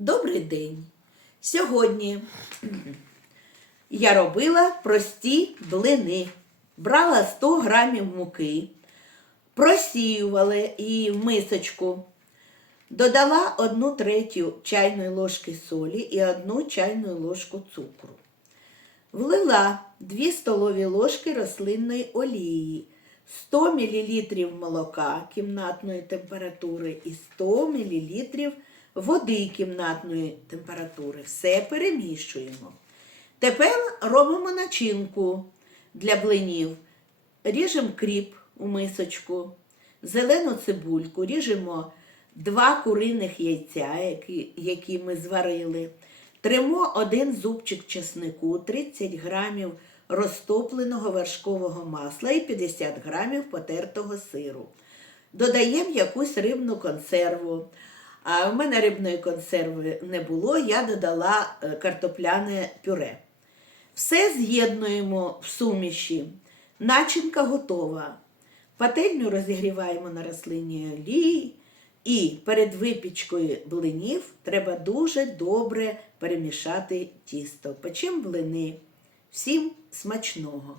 Добрий день! Сьогодні я робила прості блини. Брала 100 грамів муки, просіювала її в мисочку, додала 1 третю чайної ложки солі і 1 чайну ложку цукру. Влила 2 столові ложки рослинної олії, 100 мл молока кімнатної температури і 100 мл води кімнатної температури. Все перемішуємо. Тепер робимо начинку для блинів. Ріжемо кріп у мисочку, зелену цибульку, ріжемо два куриних яйця, які, які ми зварили. Тримо один зубчик чеснику, 30 грамів розтопленого вершкового масла і 50 грамів потертого сиру. Додаємо якусь рибну консерву. А в мене рибної консерви не було, я додала е, картопляне пюре. Все з'єднуємо в суміші. Начинка готова. Пательню розігріваємо на рослинній олії. І перед випічкою блинів треба дуже добре перемішати тісто. Печемо блини. Всім смачного!